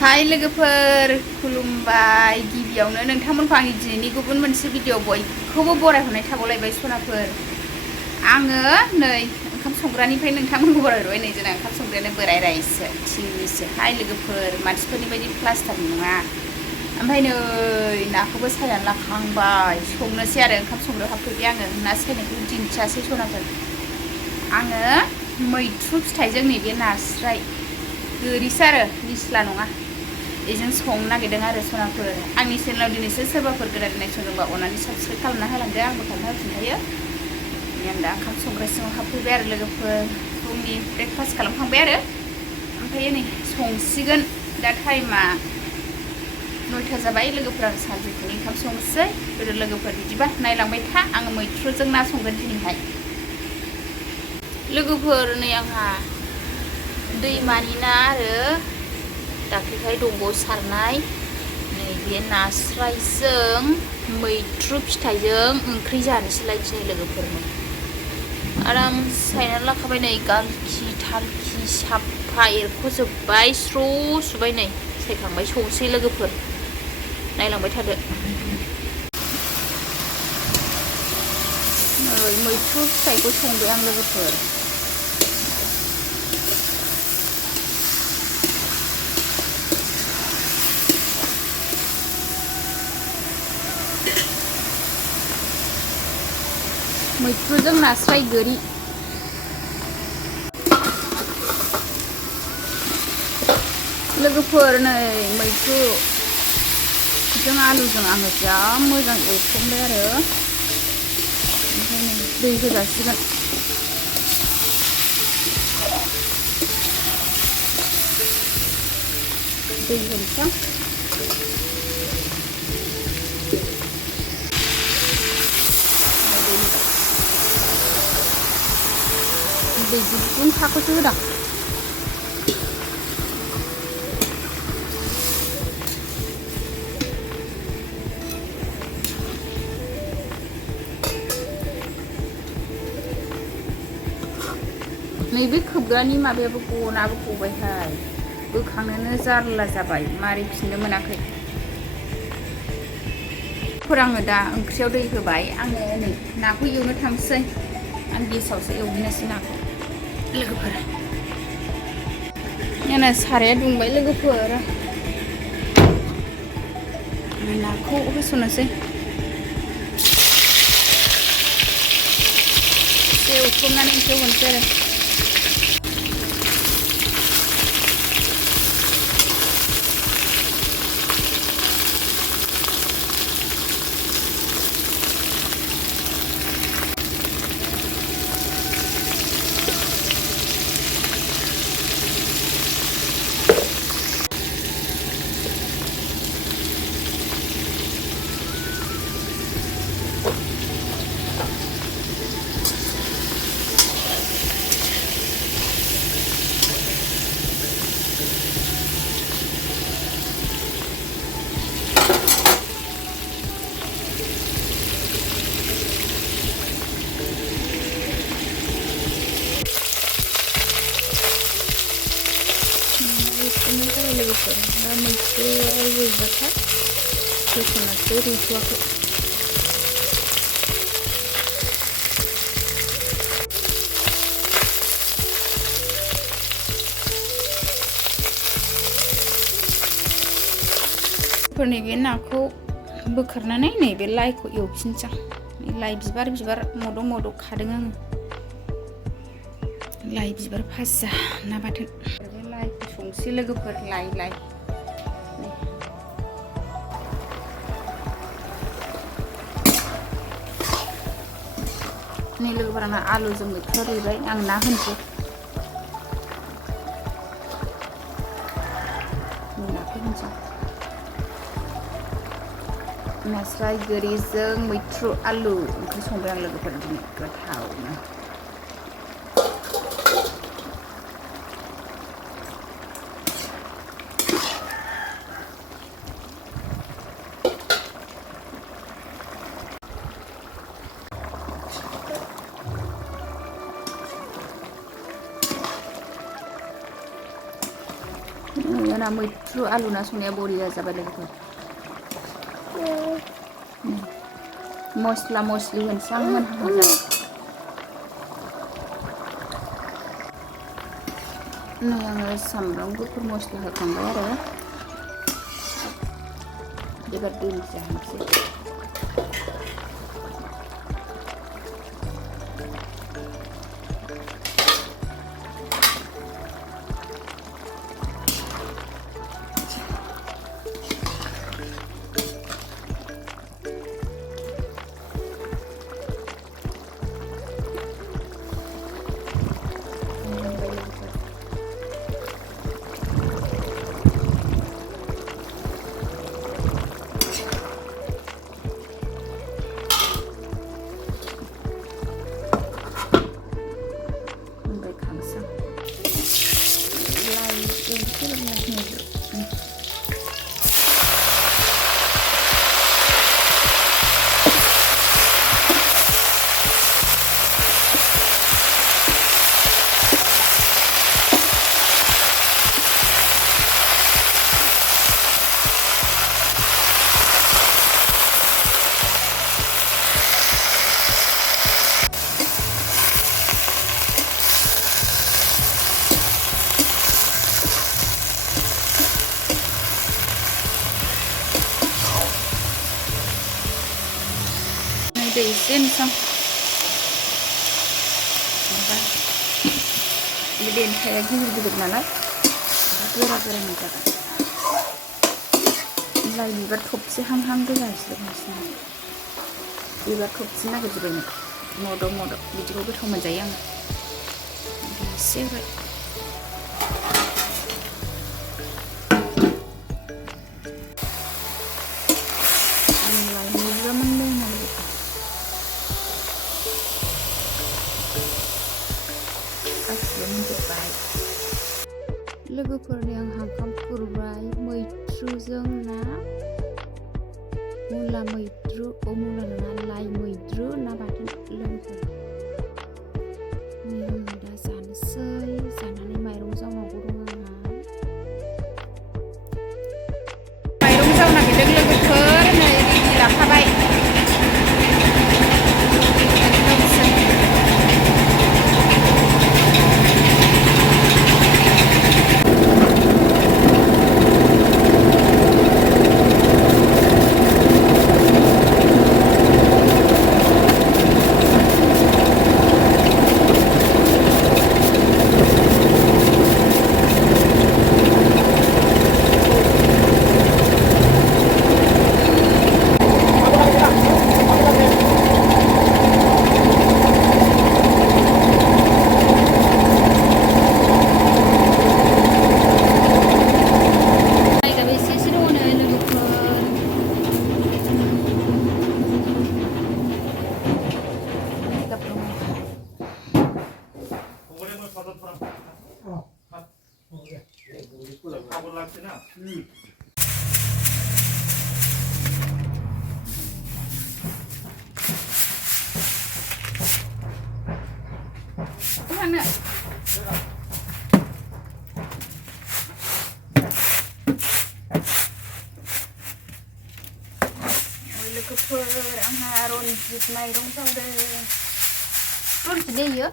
हाय लोगोफोर खुलुमबाय गिबियावनो नोंथांमोनखौ आंनि दिनैनि गुबुन मोनसे भिडिअ बयखौबो बरायहरनाय थाबावलायबाय सनाफोर आङो नै ओंखाम संग्रानिफ्राय नोंथांमोनखौ बरायहरबाय नै जोंना ओंखाम संग्रायानो बोराय रायसो थिंनिसो हाय लोगोफोर मानसिफोरनि बायदि प्लास्टार नङा ओमफ्राय नै नाखौबो सायनानै लाखांबाय संनोसै आरो ओंखाम संग्रायाव हाबफैबाय आङो ना सायनायखौ दिन्थियासै सनाफोर आङो मैथ्रु फिथाइजों नैबे नास्राय गोरिसो आरो निस्ला नङा बेजों संनो नागिरदों आरो सनाफोर आंनि चेनेलाव दिनैसो सोरबाफोर गोदान नायसनदोंबा अननानै साबस्क्राइब खालामना होलांदो आंबो खालामना होफिनखायो आं दा ओंखाम संग्रा सिङाव हाबफैबाय आरो लोगोफोर फुंनि ब्रेकफास्ट खालामखांबाय आरो ओमफ्राय नै संसिगोन दा टाइमा 9ता जाबाय लोगोफोर आं सानजौफुनि ओंखाम संनोसै लोगोफोर बिदिबा नायलांबाय था आङो मैथ्रुजों ना संगोन दिनैहाय लोगोफोर नै आंहा दैमानि ना आरो दाख्लैहाय दंग'आव सारनाय नैबे नास्रायजों मैथ्रु फिथाइजों ओंख्रि जानोसैलाय दिनै लोगोफोरनो आराम सायनानै लाखाबाय नै गारखि थारखि साफा एरख'जोब्बाय स्र' सुबाय नै सायखांबाय संसै लोगोफोर नायलांबाय थादो नै मैथ्रु फिथाइखौ संबाय आं लोगोफोर मैथ्रुजों नास्राय गोरि लोगोफोर नै मैथ्रुजों आलुजों आङो जा मोजां एवथ्रमबाय आरो ओमफ्राय नै दै होजासिगोन दै होनोसै दै गुदुं थाखौसो होदां नैबे खोबग्रानि माबायाबो गनाबो गबायहाय बोखांनोनो जारला जाबाय मारै फिननो मोनाखै फोराङो दा ओंख्रियाव दै होबाय आङो नै नाखौ एवनो थांसै आं गेसावसो एवहैनोसै नाखौ लोगोफोर नै साराया दुंबाय लोगोफोर नाखौ होसननोसै एवथ्रमनानै ओंख्रियाव होनोसै आरो लोगोफोर दा मैथ्रुआ रुइबाथाय होसननोसै रुइथ'वाखै नैबे नाखौ बोखारनानै नैबे लाइखौ एवफिनसै लाइ बिबार मद' मद' खादों आङो लाइ बिबार भाजा ना बाथोन लाइखौ संसै लोगोफोर लाइ नै लोगोफोर आंना आलुजों मैथ्रु रुइबाय आं ना होनसै नाखौ होनसै नास्राय गोरिजों मैथ्रु आलु ओंख्रि संबाय आं लोगोफोर दिनै गोथावनो मैथ्रु आलु ना संनाया बरिया जाबाय लोगोफोर मस्ला मस्लि होनसै आं मोनहां जाबाय नै आङो सामब्राम गुफुर मस्ला होखांबाय आरो एबार दै जाहोनोसै दै एसे होनोसै बे देन्थाया गिदिर गिदिर नालाय गोरा गोरा जागोन लाइ बिबार थबसे हां गोजानसो बांसिन बिबार थबसे नागिरजोब्बायनो मदब बिदिखौ गोथाव मोनजायो आङो एसे होबाय लोगोफोरनि आं ओंखाम खुरबाय मैथ्रुजों ना मुला मैद्रु मुला नङा लाइ मैद्रु ना बाथोन लोगोफोर आङो दा जानोसै जानानै माइरं जावनांगौ दं आंहा माइरं जावनो नागिरदों लोगोफोर नै रेडि लाखाबाय लोगोफोर आंहा रनजित माइरं जावदों रनजित दैयो